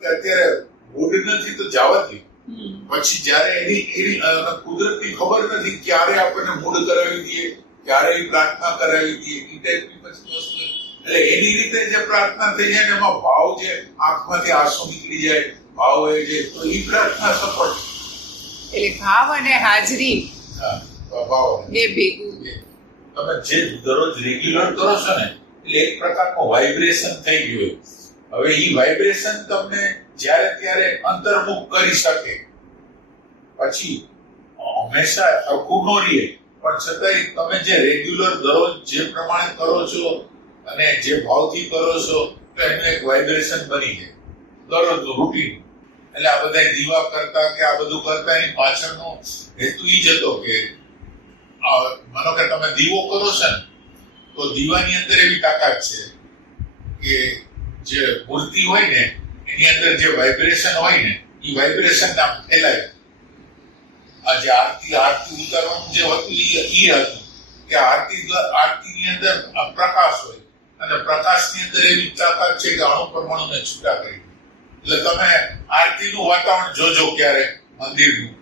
કે અત્યારે મૂડ નથી તો જવા દે. પછી જયારે એની કુદરતની ખબર નથી ક્યારે આપણને મૂડ કરાવી દઈએ, ક્યારે પ્રાર્થના કરાવી દઈએ, એ ટાઈપની પછી વસ્તુ. એટલે એની રીતે જે પ્રાર્થના થઈ જાય ને એમાં ભાવ જે આંખમાંથી આંસુ નીકળી જાય, ભાવ એ જે, તો એ પ્રાર્થના સફળ. એટલે ભાવ અને હાજરી ભાવ બે ભેગું. તમે જે દરરોજ રેગ્યુલર કરો છો ને એટલે એક પ્રકારનું વાઇબ્રેશન થઈ ગયું. હવે એ વાઇબ્રેશન તમને જ્યારે ત્યારે અંતર્મુખ કરી શકે. પછી હંમેશા સરખું ન રહે, પણ છતાંય તમે જે રેગ્યુલર દરરોજ જે પ્રમાણે કરો છો અને જે ભાવથી કરો છો તો એનું એક વાઇબ્રેશન બની જાય દરરોજનું રૂટીન. એટલે આ બધા દીવા કરતા કે આ બધું કરતા એની પાછળનો હેતુ ઈ જ હતો કે માનો કે તમે દીવો કરો છો ને તો દીવાની અંદર એવી તાકાત છે કે જે મૂર્તિ હોય ને એની અંદર જે વાઇબ્રેશન હોય ને એ વાઇબ્રેશન આમ ફેલાય. આ જે આરતી ઉતારવાનું જે હતું એ હતું કે આરતીની અંદર પ્રકાશ હોય અને પ્રકાશની અંદર એવી તાકાત છે કે અણુ પરમાણુને છૂટા કરી. એટલે તમે આરતીનું વાતાવરણ જોજો ક્યારે મંદિરનું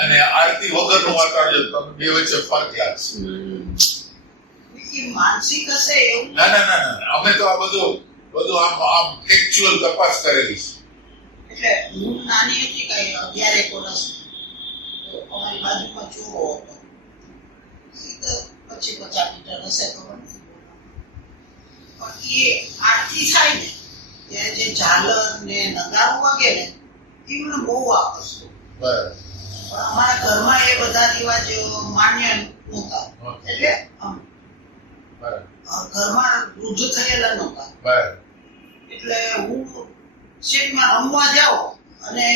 અને આરતી વગરનું વાતાવરણ જો તમે બે વચ્ચે ફરક લાગશે. માનસિક હશે એવું? ના, અમે તો આ બધું આમ ફેક્ચ્યુઅલ તપાસ કરેલી છે. એટલે હું નાની હતી કઈ 11 વર્ષ, અમારી બાજુમાં ચોરો હતો. પછી 50 મીટર હશે ખબર નથી. પણ એ આરતી થાય ને ત્યારે જે ઝાલર ને નગારું વાગે ને એ મને બહુ આકર્ષતો. બરાબર. પણ અમારા ઘરમાં એ બધા રિવાજો માન્ય નહોતા. એટલે ઘરમાં વૃદ્ધ થયેલા નહોતા. એટલે હું શેરીમાં રમવા જાઉં અને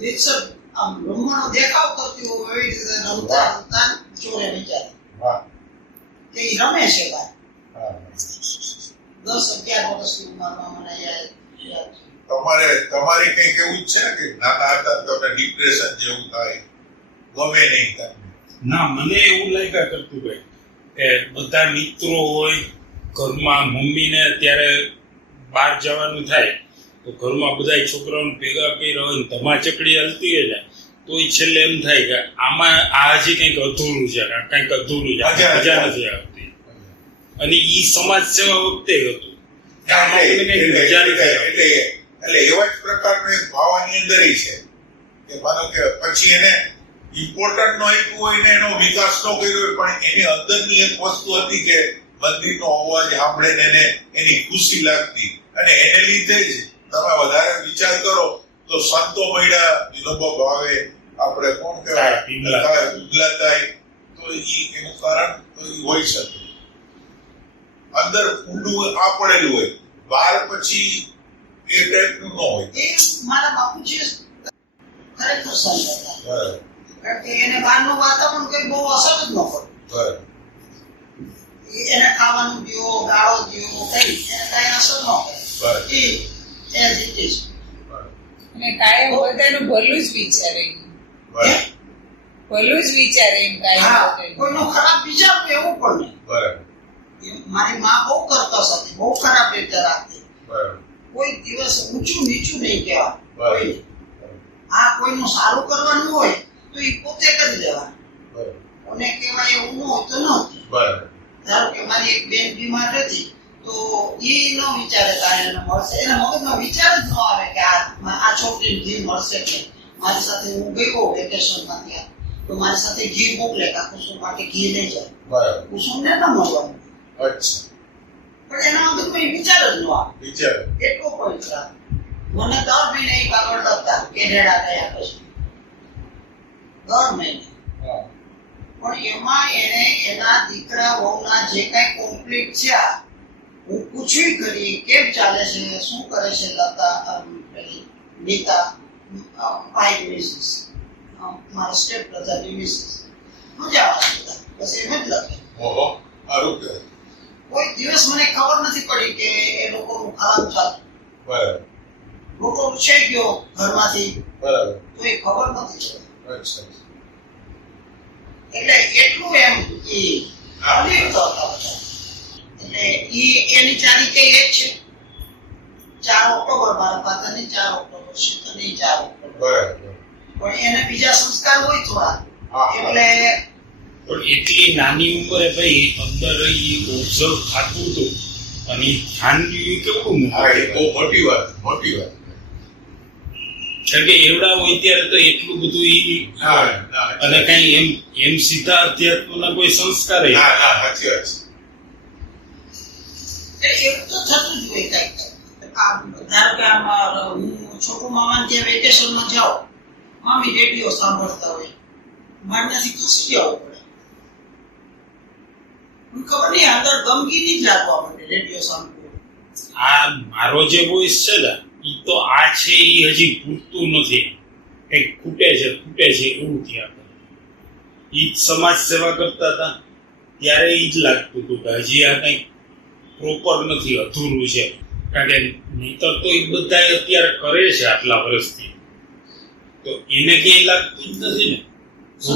રીતસર આમ રમવાનો દેખાવ કરતી હોય એવી રીતે રમતા ચોરે વિચાર કે ઈ રમે છે ભાઈ. 10-11 વર્ષની ઉંમરમાં મને યાદ છે. તમારે કઈક એવું છે કે નાના હતા તમને ડિપ્રેશન જેવું થાય, ગમે નહીં તમને? ના, મને એવું લાગ્યા કરતું ભાઈ કે બધા મિત્રો હોય ઘરમાં, મમ્મીને ત્યારે બહાર જવાનું થાય તો ઘરમાં બધા છોકરાઓને ભેગા કર્યા હોય ને ધમાચકડી હલતી હોય ને તો એ છેલ્લે એમ થાય કે આમાં આ હજી કંઈક અધૂરું છે, કંઈક અધૂરું છે, મજા નથી આવતી. અને ઈ સમાજ સેવા વખતે હતું એટલે એવા જ પ્રકારનો એક ભાવાની અંદર છે કે માનો કે પછી એને ઇમ્પોર્ટન્ટ નો આપ્યું હોય ને એનો વિકાસ નો કર્યો હોય, પણ એની અંદરની એક વસ્તુ હતી કે મંદિરનો અવાજ સાંભળે ને એને એની ખુશી લાગતી. અને એને લીધે જ તમે વધારે વિચાર કરો તો સંતો મળ્યા, વિનોબા ભાવે, આપણે કોણ કહેવાય ઉદલાતાઈ, તો એનું કારણ તો હોઈ શકે અંદર ઊંડું આ પડેલું હોય, બહાર પછી એ ટાઈપનું ન હોય. એ મારા બાપુજી ખરેખર સંત હતા. કારણ કે એને બહારનું વાતાવરણ કઈ બહુ અસર જ ન પડે. એને ખાવાનું દો, ગાળો દો, કઈ એને કઈ અસર ન કરે. અને કાયમ બધાનું ભલું જ વિચારે, ભલું જ વિચારે એમ કાયમ. કોઈનું ખરાબ વિચારવું એવું પણ નહીં. મારી માં બહુ કર્કશ હતી, બહુ ખરાબ રીતે રાખતી. કોઈ દિવસ ઊંચું નીચું નહીં કહેવાય. આ કોઈનું સારું કરવાનું હોય તો એ પોતે કરી દેવાનું, કોને કહેવાય એવું ન હોય તો ન. ધારો કે મારી એક બેન બીમાર હતી તો એ ન વિચારે તારે એને મળશે, એના મગજમાં વિચાર જ ન આવે કે આ છોકરીને ઘી મળશે કે મારી સાથે હું ગયો વેકેશનમાં ત્યાં તો મારી સાથે ઘી મોકલે કે કુસુમ માટે ઘી લઈ જાય. કુસુમને ન મળવાનું. પણ એના મગજમાં વિચાર જ ન આવે. એટલો પવિત્ર. મને 10 મહિને એક આગળ લખતા કેનેડા ગયા પછી 10 મહિને. પણ એમાં એને એના દીકરા વહુના જે કઈ કોન્ફ્લિક્ટ છે હું પૂછવી કરી કેમ ચાલે છે, શું કરે છે લતા નીતા ફાઈવ મિસિસ મારા સ્ટેપ બ્રધર મિસિસ મજા આવે બસ એમ જ લખે. કોઈ દિવસ મને ખબર નથી પડી કે એ લોકોનું ખરાબ ચાલતું. લોકો પૂછાઈ ગયો ઘરમાંથી તો એ ખબર નથી પડતી. એટલે એટલું એમ એ એટલે એની ચાલી કઈ એક છે 4 ઓક્ટોબર મારા ફાધરની 4 ઓક્ટોબર શીતલની 4 ઓક્ટોબર બરાબર. પણ એને બીજા સંસ્કાર હોય થોડા હા. એટલે પણ એટલી નાની ઉંમરે ભાઈ અંદર ઓબ્ઝર્વ થતું હતું અને ધ્યાન રહ્યું કેવું હા, એ બહુ મૂકવું. મોટી વાત, મોટી વાત. કારણ કે એવડા હોય ત્યારે તો એટલું બધું ના, ના, અને કઈ એમ સીધા અધ્યાત્મના કોઈ સંસ્કાર ના, ના, સાચી વાત છે. એવું તો થતું જ હોય કંઈક. ધારો કે આમાં હું છોટું મામા ત્યાં વેકેશનમાં જાઉં, મામી રેડિયો સાંભળતા હોય, મારનાથી ખસી જવું પડે. મને ખબર નહીં અંદર ગમગીની જ લાગવા માંડે રેડિયો સાંભળવું. આ મારો જે વોઇસ છે ને એ તો આ છે એ હજી પૂરતું નથી, કંઈક ખૂટે છે એવું થયા કરે. એ જ સમાજ સેવા કરતા હતા ત્યારે એ જ લાગતું હતું કે હજી આ કંઈક પ્રોપર નથી, અધૂરું છે. કારણ કે નહીતર તો એ બધા અત્યારે કરે છે આટલા વર્ષથી, તો એને ક્યાંય લાગતું જ નથી ને. તો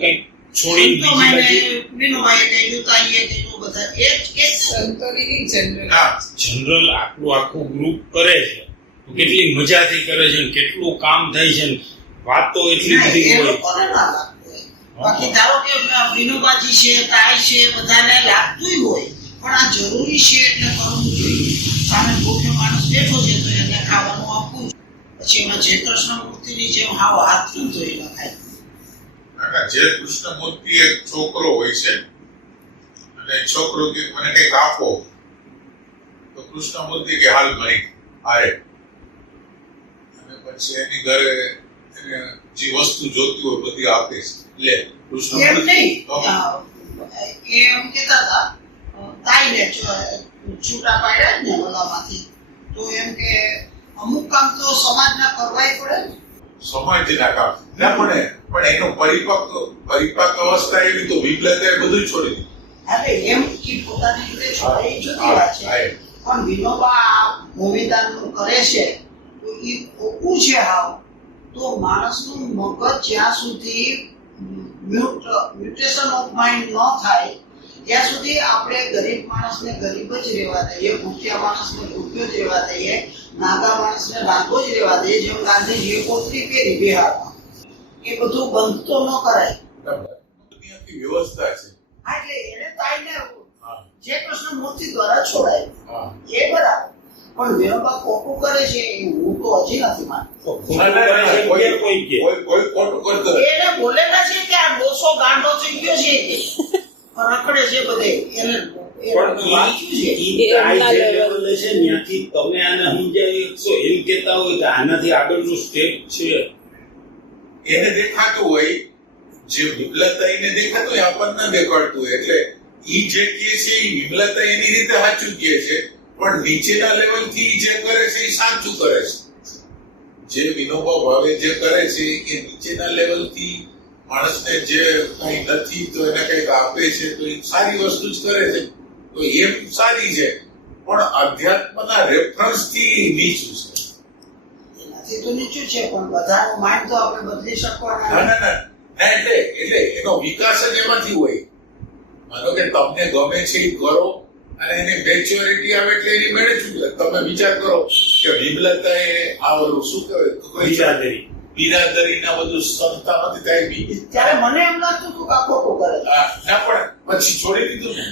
કંઈક છોડીને સંતો બીજી મને બાજુ વિનોભાઈએ કહ્યું, તાઈએ કહ્યું, બધા એ જ કે છે. સંતોની જનરલ ના, જનરલ આખું ગ્રુપ કરે છે તો કેટલી મજાથી કરે છે ને કેટલું કામ થાય છે ને વાતો એટલી ના, બધી એ હોય. લોકોને ના લાગતું હોય. બાકી ધારો કે વિનોબાજી છે, તાઈ છે, બધાને લાગતું હોય, પણ આ જરૂરી છે એટલે કરવું જોઈએ. સામે ભૂખ્યો માણસ બેઠો છે તો એને ખાવાનું આપવું. પછી એમાં જે કૃષ્ણમૂર્તિની જેમ હાવ હાથ ન ધોઈ નખાય. કાકા, જે કૃષ્ણમૂર્તિ એક છોકરો હોય છે અને છોકરો કે મને કંઈક આપો, તો કૃષ્ણમૂર્તિ કે હાલ મળી આરે, અને પછી એની ઘરે એને જે વસ્તુ જોતી હોય બધી આપે છે. લે એમ કૃષ્ણમૂર્તિ નહીં. તો એ એમ કહેતા હતા, તાઈને છૂટા પાડ્યા જ ને ઓલામાંથી, તો એમ કે અમુક કામ તો સમાજના કરવાય પડે ને. સમાજના કામ ના પણ એનો પરિપક્વ અવસ્થા એવી તો વિપ્લવે બધું છોડી દીધું. એટલે એમ કે પોતાની રીતે છોડે એ જુદી વાત છે. હા, પણ વિનોબા ભૂમિદાન કરે છે તો એ ખોટું છે હાવ. તો માણસનું મગજ જ્યાં સુધી મ્યુટેશન ઓફ માઇન્ડ ન થાય ત્યાં સુધી આપણે ગરીબ માણસને ગરીબ જ રહેવા દઈએ, ભૂખ્યા માણસને ભૂખ્યો જ રહેવા દઈએ, નાગા માણસને નાગો જ રહેવા દઈએ. જેમ ગાંધીજીએ કોટરી પહેરી બિહારમાં, એ બધું બંધ તો ન કરાય. દુનિયાની વ્યવસ્થા છે. હા, એટલે એને તાઈને હા, જે કૃષ્ણમૂર્તિ દ્વારા છોડાય હા. એ બરાબર, પણ વિનોબા ખોટું કરે છે એ હું તો હજી નથી માનતો. ખોટું કરે છે કે કોઈ કે કોઈ ખોટું કરતો નથી. એને બોલેલા છે કે આ ડોસો ગાંડો થઈ ગયો છે કે રખડે છે બધે. એને પણ વાંચ્યું છે. ઈ આ જે લેવલે છે ત્યાંથી તમે આને સમજાવી શકશો એમ કહેતા હોય કે આનાથી આગળનું સ્ટેપ છે. એને દેખાતું હોય, જે વિમલતાઈને દેખાતું હોય આપણને દેખાડતું હોય. એટલે ઈ જે કહે છે એ વિમલતા એની રીતે સાચું કહે છે, પણ નીચેના લેવલ થી જે કરે છે એ સાચું કરે છે. જે વિનોબા ભાવે જે કરે છે એ નીચેના લેવલ થી માણસને જે કઈ નથી તો એને કઈક આપે છે તો એ સારી વસ્તુ જ કરે છે. તો એમ સારી છે, પણ અધ્યાત્મના રેફરન્સ થી નીચું છે. એનાથી તો નીચું છે, પણ બધાનું માઇન્ડ તો આપણે બદલી શકવાના ના ના ના ના, એટલે એનો વિકાસ જ એમાંથી હોય. માનો કે તમને ગમે છે એ કરો અને એની મેચ્યોરિટી આવે એટલે એની મેળે ચૂકે. તમે વિચાર કરો કે વિમલતાએ આ ઓલું શું કહેવાય બિરાદરીના બધું સંસ્થા નથી થાય બી. ત્યારે મને એમ લાગતું હતું કે આ ખોટું કરે છે. ના પણ પછી છોડી દીધું ને.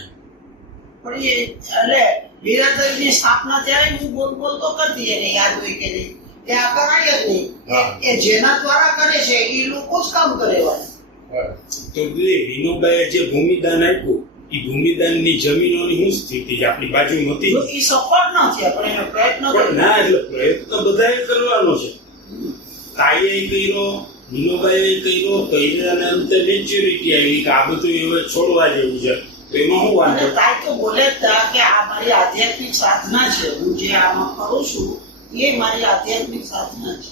પણ એ એટલે બિરાદરીની સ્થાપના ત્યારે હું બોલતો કરતી એને યાદ હોય કે નહીં, કે આ કરાય જ નહીં. હા. એ જેના દ્વારા કરે છે એ લોકો જ કામ કરેવાય. તો વિનોબાએ જે ભૂમિદાન આપ્યું એ ભૂમિદાનની જમીનોની શું સ્થિતિ છે? આપણી બાજુ નથી. એ સફળ ન થયા, પણ એનો પ્રયત્ન પણ કર્યો. ના, એટલે પ્રયત્ન બધાએ કરવાનો છે. તાઈએ કર્યો, વિનોબાએ કર્યો, કર્યાના અંતે મેચ્યોરિટી આવી કે આ બધું હવે છોડવા જેવું છે, તો એમાં શું અને વાંધો? તાઈ તો બોલે જ હતા કે આ મારી આધ્યાત્મિક સાધના છે, હું જે આમાં કરું છું એ મારી આધ્યાત્મિક સાધના છે.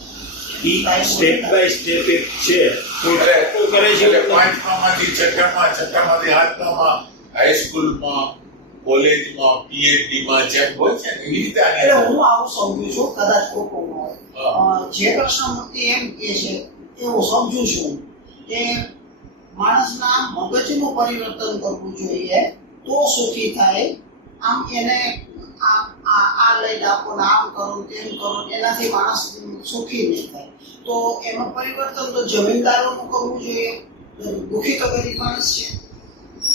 સ્ટેપ બાય સ્ટેપ એક છે. કોઈ ખોટું કરે છે એટલે એટલે પાંચમામાંથી છઠ્ઠામાંથી આઠમામાં, હાઈસ્કૂલમાં, કોલેજમાં, PhD માં જેમ હોય છે ને એવી રીતે એટલે હું આવું સમજુ છું, કદાચ ખોટું ન હોય. જે કૃષ્ણમૂર્તિ એમ કે છે એવું સમજુ છું કે માણસના મગજનું પરિવર્તન કરવું જોઈએ તો સુખી થાય. આમ એને આ લઈને આપો ને આમ કરો તેમ કરો, એનાથી માણસ સુખી નહીં થાય. તો એમાં પરિવર્તન તો જમીનદારોનું કરવું જોઈએ. દુઃખી તો ગરીબ માણસ છે,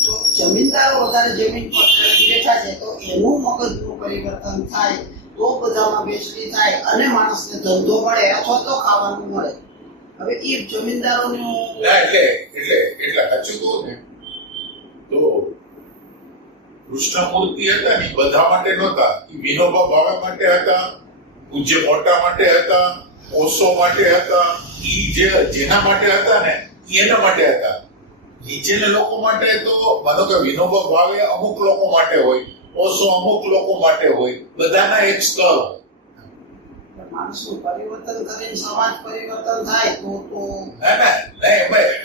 તો જમીનદારો વધારે જમીન પર બેઠા છે તો એનું મગજનું પરિવર્તન થાય તો બધામાં બેસતી થાય અને માણસને ધંધો મળે અથવા તો ખાવાનું મળે. હવે એ જમીનદારોનું એટલે સાચું કહું ને તો કૃષ્ણમૂર્તિ હતા ને બધા માટે નહોતા. એ વિનોબા ભાવે માટે હતા, પૂજ્ય મોટા માટે હતા, ઓશો માટે હતા. એ જેના માટે હતા ને એના માટે હતા. નીચેના લોકો માટે તો માનો કે વિનોબા ભાવે અમુક લોકો માટે હોય, ઓશો અમુક લોકો માટે હોય, બધાના એક સ્તર હોય. માણસનું પરિવર્તન કરીને સમાજ પરિવર્તન થાય તો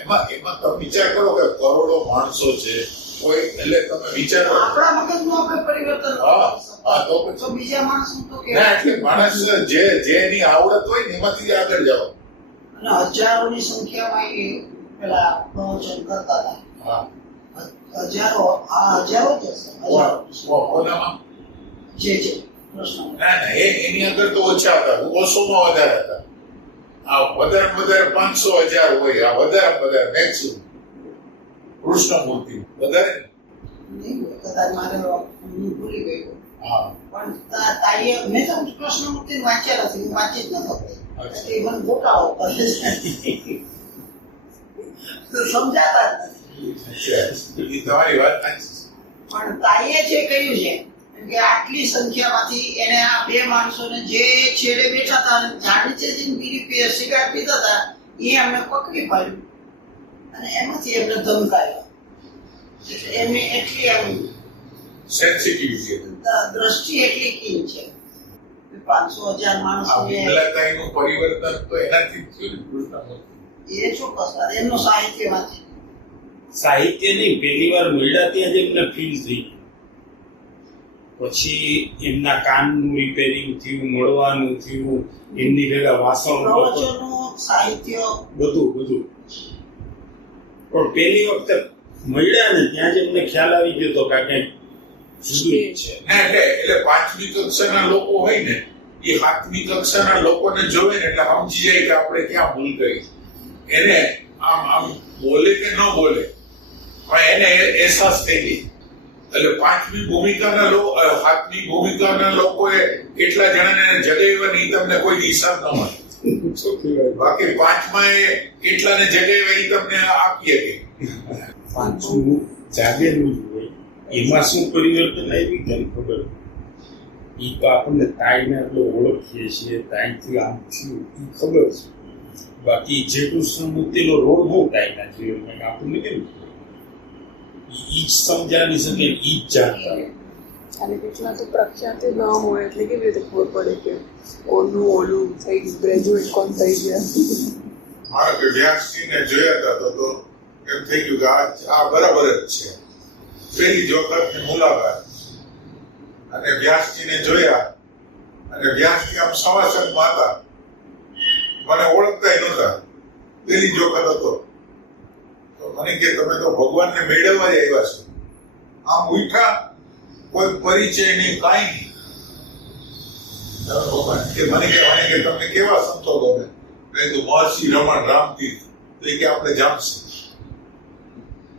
એમાં તમે વિચાર કરો કે કરોડો માણસો છે કોઈ, એટલે તમે વિચાર કરો આપણા મગજનું આપણે પરિવર્તન તો બીજા માણસનું તો કે એટલે માણસ જે એની આવડત હોય ને એમાંથી આગળ જાવ. અને હજારોની સંખ્યામાં એ પેલા પ્રવચન કરતા હતા. હજારો જ હશે. ઓલામાં જે પ્રશ્ન એની આગળ તો ઓછા હતા, ઓછોમાં વધારે હતા. આ વધારે 500,000 હોય, આ વધારે મેક્સિમમ કૃષ્ણમૂર્તિ વધારે નહીં હોય. કદાચ મારે હું ભૂલી ગયો. હા પણ તાઈએ મેં તો કૃષ્ણમૂર્તિ વાંચ્યા નથી, હું વાંચી જ નતો એટલે મને ગોટાળો કરે છે. સમજાતા જ નથી. તમારી વાત સાચી. પણ તાઈએ જે કહ્યું છે કે આટલી સંખ્યામાંથી એને આ બે માણસોને જે છેડે બેઠા હતા અને ઝાડી છે બીડી સિગારેટ પીતા હતા એ એમને પકડી પાડ્યું અને એમાંથી એમને ધમકાયો. એટલે એમની એટલી આમ સેન્સિટિવિટી દ્રષ્ટિ એટલી કીન છે. 500,000 માણસો વિમલાતાઈનું પરિવર્તન તો એનાથી જ થયું ને કૃષ્ણમૂર્તિ. એ ચોક્કસ એમનું સાહિત્ય વાંચી. સાહિત્ય નહીં, પહેલી વાર મળ્યા ત્યાં જ એમને ફીલ થઈ. પછી એમના કાનનું રિપેરિંગ થયું, મળવાનું થયું, એમની ભેગા વાસણ પ્રવચનો, સાહિત્ય બધું. પણ પહેલી વખતે મળ્યા ને ત્યાં જ એમને ખ્યાલ આવી ગયો તો કે કંઈક જુદું છે. એટલે 5મી કક્ષાના લોકો હોય ને એ 7મી કક્ષાના લોકોને જોવે ને એટલે સમજી જાય કે આપણે ક્યાં ભૂલ કરી. એને આમ બોલે કે ન બોલે પણ એને અહેસાસ થઈ ગઈ. એટલે 5મી ભૂમિકાના 7મી ભૂમિકાના લોકોએ કેટલા જણાને જગાવ્યા નહીં તમને કોઈ હિસાબ ન મળે. બાકી 5માં એ કેટલાને જગાવ્યા એ તમને આપીએ કે 5મું જાગેલું જ હોય. એમાં શું પરિવર્તન આવી તને ખબર? એ તો આપણને તાઈને આપણે ઓળખીએ છીએ, તાઈથી આમ થયું એ ખબર છે. બાકી જે કૃષ્ણમૂર્તિનો રોલ હું તાઈના જીવનમાં આપણને કેમ ઈ જ સમજાવી શકે, ઈ જ જાણતા. અને કેટલા તો પ્રખ્યાત ન હોય એટલે કેવી રીતે ખબર પડે કે ઓલું થઈ ગયું, ગ્રેજ્યુએટ કોણ થઈ ગયા. મારા કે વ્યાસજીને જોયા હતા તો એમ થઈ ગયું કે આ બરાબર જ છે. પહેલી જ વખતની મુલાકાત અને વ્યાસજીને જોયા અને વ્યાસજી આમ સવાસનમાં હતા, મને ઓળખતા નહોતા. પહેલી જ વખત હતો તો મને કે તમે તો ભગવાનને મેળવવા જ આવ્યા છો. આમ ઉઠા, કોઈ પરિચય નહીં, કાંઈ નહીં. કે મને કે તમને કેવા સંતો ગમે? મેં તો મહર્ષિ રમણ, રામતીર્થ, તો કે આપણે જામશે.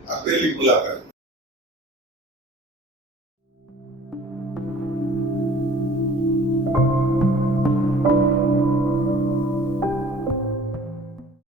આ પહેલી મુલાકાત.